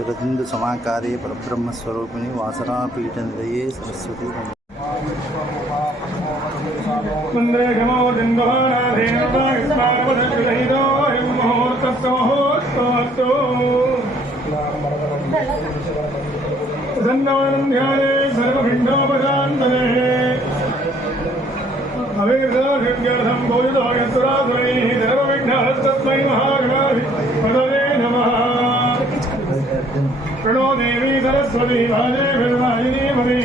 शरदिंदु समाकारे परब्रह्मस्वरूपिणी वासरापीठ निलये सरस्वती प्रणो देवी सरस्वती भाजे भगवानी मणि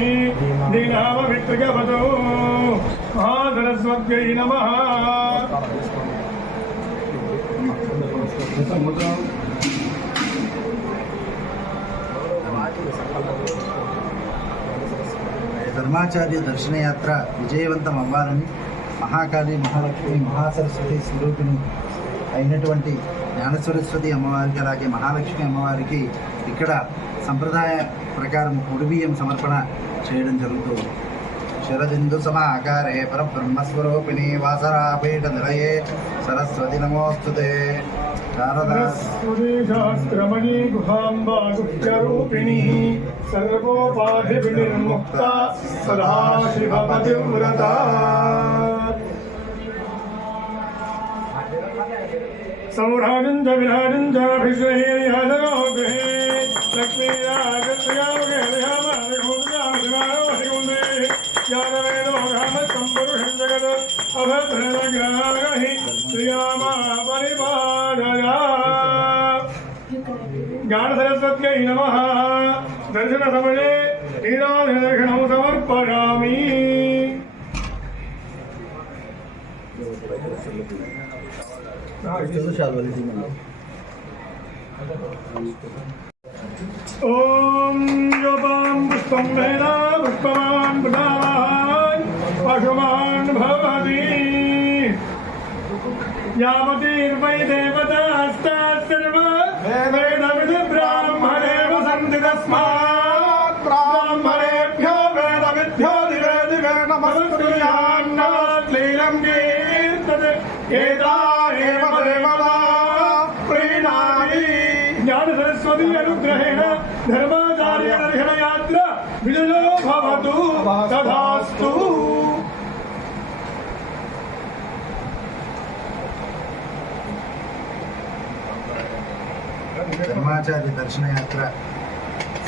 दीनावमित्रगवतो महासरस्वत्यै नमः। ధర్మాచార్య దర్శన యాత్ర విజయవంతం అవ్వాలని మహాకాళి మహాలక్ష్మి మహాసరస్వతి స్వరూపిణి అయినటువంటి జ్ఞానసరస్వతి అమ్మవారికి అలాగే మహాలక్ష్మి అమ్మవారికి ఇక్కడ సంప్రదాయ ప్రకారం ఉడిబియ్యం సమర్పణ చేయడం జరుగుతుంది. శరదిందు సమాకారే పరబ్రహ్మస్వరూపిణి వాసరాపీఠ నిలయే సరస్వతి నమోస్తుతే. శాస్త్రమణి గుహాంబా గుప్తరూపిణి సర్వోపాధిర్ముక్త సదాశివపతివ్రత. సౌరాజంజ విరాజంజ అభిషేయాదరోగే లక్ష్మీరాజయామే సంపురుషం జగత్ అభద్రగ్రహి శ్రీరామా పరిపాలయ. జ్ఞానసరస్వత్యై నమః. దర్శన సమయే నీరాజనం సమర్పయామి. ఓం యోపాం పుష్పం వేదా పుష్పవాన్ పుష్పవాన్ పశుమాన్ భవతి. యావతీర్వై దేవతాస్తాత్ సర్వ వేదవిద్ బ్రాహ్మణే వసంతి తస్మాత్ బ్రాహ్మణేభ్యో వేదవిద్యో దివే దివే నమస్కృత్యాన్నాత్ లీలం కీర్తతే ఏతా ఏవ దేవతా ప్రీణామి. జ్ఞాన సరస్వతి అనుగ్రహేణ ధర్మాచార్య దర్శన యాత్ర విజయో భవతు తథాస్తు. ధర్మాచార్య దర్శన యాత్ర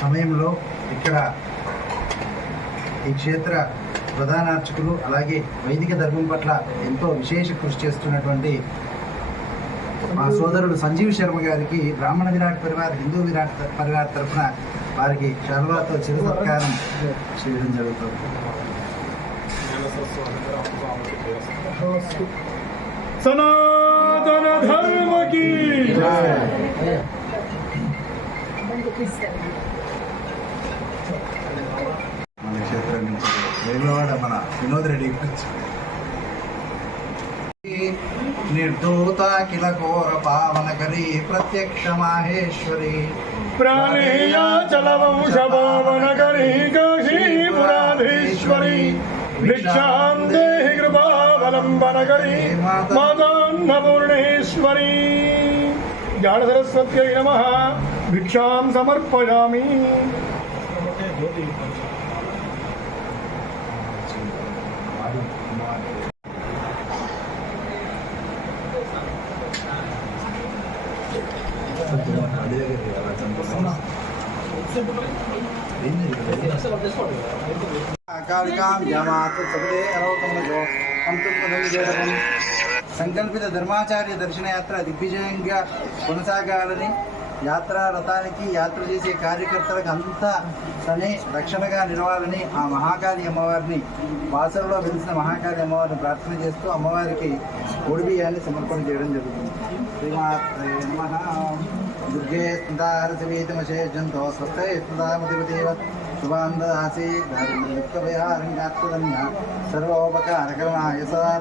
సమయంలో ఇక్కడ ఈ క్షేత్ర ప్రధాన అర్చకులు అలాగే వైదిక ధర్మం పట్ల ఎంతో విశేష కృషి చేస్తున్నటువంటి మా సోదరుడు సంజీవ్ శర్మ గారికి బ్రాహ్మణ విరాట్ పరివార్ హిందూ విరాట్ పరివార్ తరఫున వారికి శాల్వాతో చిరు సత్కారం చేయడం జరుగుతుంది. సనాతన ధర్మకి మన క్షేత్రం నుంచి వేలవాడ మన వినోద్ రెడ్డి నిర్ధూతాఖిల ఘోర పావనకరీ ప్రత్యక్ష మాహేశ్వరి ప్రాణేయాచల వంశ పావనకరీ కాశీపురాధీశ్వరి భిక్షాం దేహి కృపావలంబనకరీ మాతాన్నపూర్ణేశ్వరి. జ్ఞాన సరస్వత్యై నమః. భిక్షాం సమర్పయామి. సంకల్పిత ధర్మాచార్య దర్శన యాత్ర దిగ్విజయంగా కొనసాగాలని యాత్రా రథానికి యాత్ర చేసే కార్యకర్తలకు అంతా తనే రక్షణగా నిలవాలని ఆ మహాకాళి అమ్మవారిని వాసరలో వెలిసిన మహాకాళి అమ్మవారిని ప్రార్థన చేస్తూ అమ్మవారికి ఓడిబియ్యాన్ని సమర్పణ చేయడం జరుగుతుంది. శ్రీమాత్రే నమః. దుర్గే స్మృతారసమేతమశేజంతో స్వస్థే స్మృతామతిపదేవ శుభాందాసి దుఃఖభయారంగాత్మధన్య సర్వోపకారకరణాయ సదా